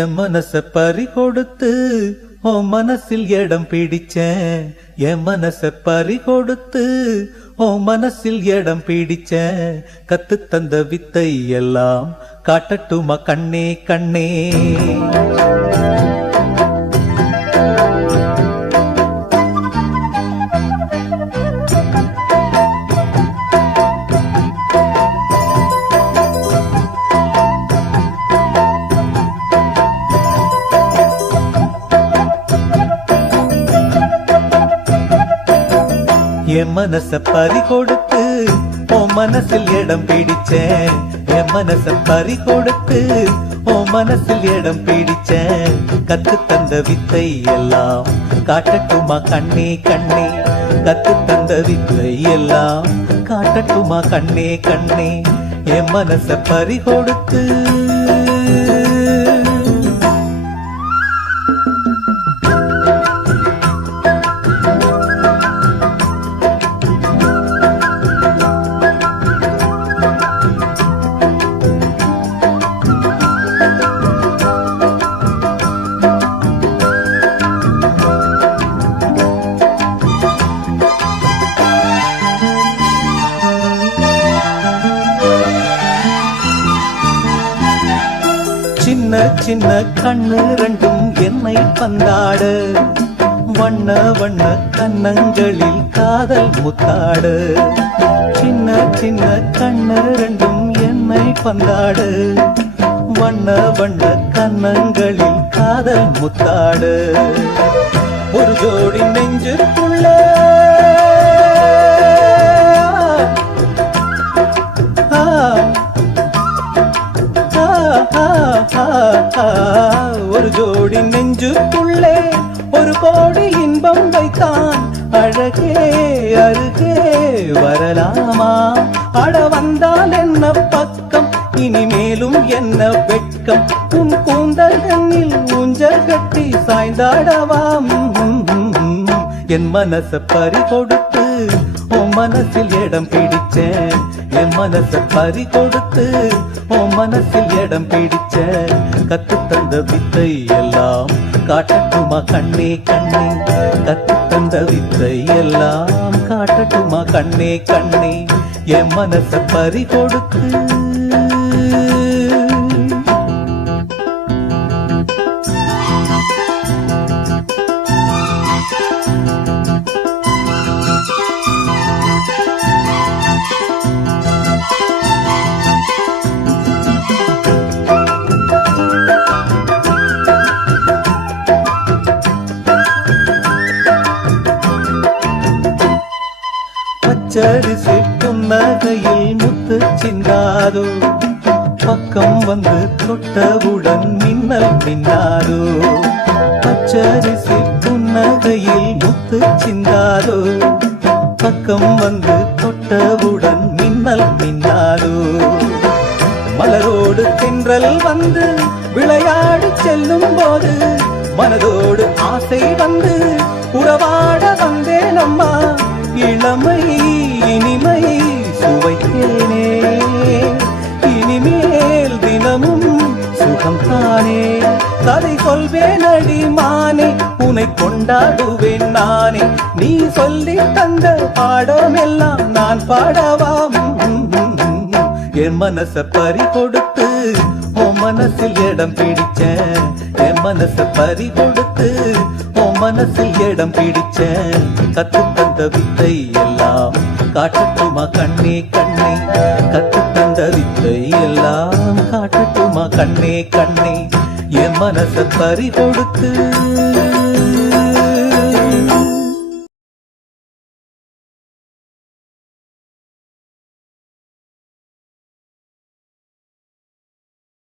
என் மனச பறி கொடுத்து உன் மனசில் இடம் பிடிச்சேன். என் மனச பறி கொடுத்து உன் மனசில் இடம் பிடிச்சேன். கத்து தந்த வித்தை எல்லாம் காட்டட்டுமா கண்ணே கண்ணே. என் மனச பறி கொடுத்து உன் மனசில் இடம் பிடிச்சேன். என் மனச பறி கொடுத்து உன் மனசில் இடம் பிடிச்சேன். கத்து தந்த வித்தை எல்லாம் காட்டட்டுமா கண்ணே கண்ணே. கத்து தந்த வித்தை எல்லாம் காட்டட்டுமா கண்ணே கண்ணே. என் மனச பறி கொடுத்து சின்ன சின்ன கண்ணு ரெண்டும் என்னை பந்தாடு. வண்ண வண்ண கண்ணங்களில் காதல் முத்தாடு. சின்ன சின்ன கண்ணு ரெண்டும் என்னை பந்தாடு. வண்ண வண்ண கண்ணங்களில் காதல் முத்தாடு. ஒரு ஜோடி நெஞ்சுக்குள்ள ஒரு ஜோடி நெஞ்சுக்குள்ளே ஒரு கோடி இன்பம் வைத்தான். அழகே அருகே வரலாமா? அட வந்தால் என்ன பக்கம், இனிமேலும் என்ன வெட்கம். உன் கூந்தல் கண்ணில் ஊஞ்சல் கட்டி சாய்ந்தாடவாம். என் மனச பறி கொடுத்து உன் மனசில் இடம் பிடிச்சேன். என் மனச பறி கொடுத்து உன் மனசில் இடம் பிடிச்சேன். கத்து தந்த வித்தை எல்லாம் காட்டட்டுமா கண்ணே கண்ணே. கத்து தந்த வித்தை எல்லாம் காட்டட்டுமா கண்ணே கண்ணே. என் மனச பறி கொடுத்து பச்சரிசி புன்னகையில் முத்து சிந்தாதோ. பக்கம் வந்து தொட்டவுடன் மின்னல் மின்னாதோ. பச்சரிசி புன்னகையில் முத்து சிந்தாதோ. பக்கம் வந்து தொட்டவுடன் மின்னல் மின்னாதோ. மலரோடு தென்றல் வந்து விளையாடி செல்லும் போது மனதோடு ஆசை வந்து உறவாட வந்தேன் அம்மா. இளமை இனிமை சுவைத்தேனே, இனிமேல் தினமும் சுகம் தானே. கதை சொல்வேன் அடி மானே, உன்னை கொண்டாடுவேன் நானே. நீ சொல்லி தந்த பாடம் எல்லாம் நான் பாடவாம். என் மனச பறி கொடுத்து உன் மனசில் இடம் பிடிச்சேன். என் மனச பறி கொடுத்து உன் மனசில் இடம் பிடிச்சேன். கத்து தந்த வித்தை எல்லாம் காட்டட்டுமா கண்ணே கண்ணே. கத்து தந்த வித்தை எல்லாம் காட்டட்டுமா கண்ணே கண்ணே. என் மனச பறி கொடுத்து